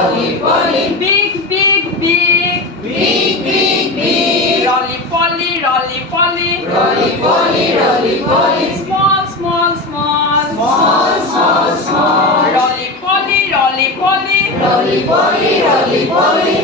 Roly-poly. Big, big, big. Big, big, big. Roly-poly, roly-poly. Roly-poly, roly-poly. Small, small, small. Small, small, small. Roly-poly, roly-poly. Roly-poly, roly-poly.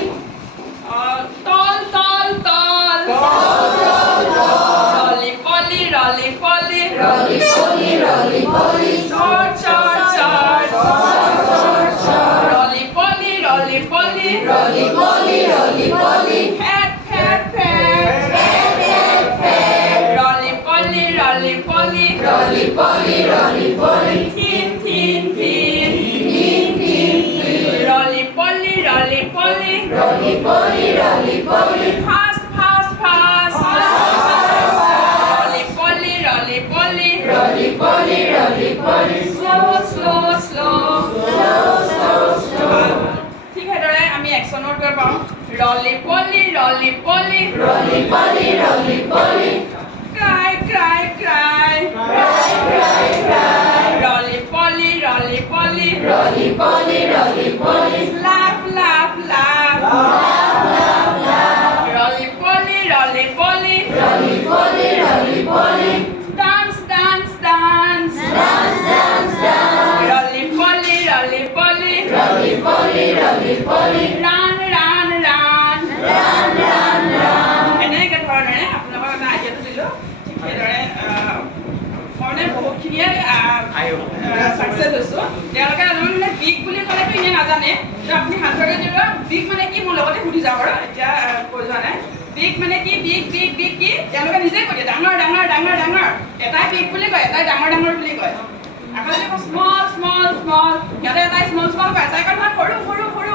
Tall, tall, tall. Tall, tall, tall. Roly-poly, roly-poly. Roly-poly, roly-poly. Short, short, short. Short, short. Roly-poly, roly-poly. Roly-poly, roly-poly. Pet, pet, pet. Pet, pet, pet. Roly-poly, roly-poly. Roly-poly, roly-poly. Thin, thin, thin. Tin, tin, tin. Roly-poly, roly-poly. Roly-poly, roly-poly. Fast, fast, fast. Roly-poly, roly-poly. Roly-poly, roly-poly. Slow, slow, slow. Slow, slow, slow. ঠিক সেইদৰে আমি একচনৰ উত্তৰ পাওঁ roly-poly, roly-poly. Roly-poly, roly-poly. Cry, cry, cry. Cry, cry, cry. Roly-poly, roly-poly. Roly-poly, roly-poly. Laugh, laugh, laugh. Laugh, laugh, laugh. Roly-poly, roly-poly. Roly-poly, roly-poly. Dance, dance, dance. Dance, dance, dance. Roly-poly, roly-poly. Roly-poly, roly-poly. Run, run, run. Run, run, run. এনেকৈ ধৰণেৰে আপোনালোকক এটা আইডিয়াটো দিলোঁ ঠিক সেইদৰে মই মানে বহুতখিনিয়ে ছাকচেছ হৈছোঁ তেওঁলোকে মানে বিগ বুলি ক'লেতো এনেই নাজানে তো আপুনি সাধাৰণতে দিব বিগ মানে কি মোৰ লগতে সুধি যাওঁ বাৰু এতিয়া কৈ যোৱা নাই বিগ মানে কি বিগ বিগ বিগ কি তেওঁলোকে নিজেই কৈ দিয়ে ডাঙৰ ডাঙৰ ডাঙৰ ডাঙৰ এটাই বিগ বুলি কয় এটাই ডাঙৰ ডাঙৰ বুলি কয় আকৌ যদি স্মল স্মল স্মল সিহঁতে এটাই স্মল স্মল কয় এটাই কয় নহয় সৰু সৰু সৰু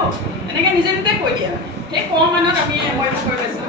এনেকৈ নিজে নিজে কৈ দিয়ে সেই কম মানত আমি মই কৰি পাইছোঁ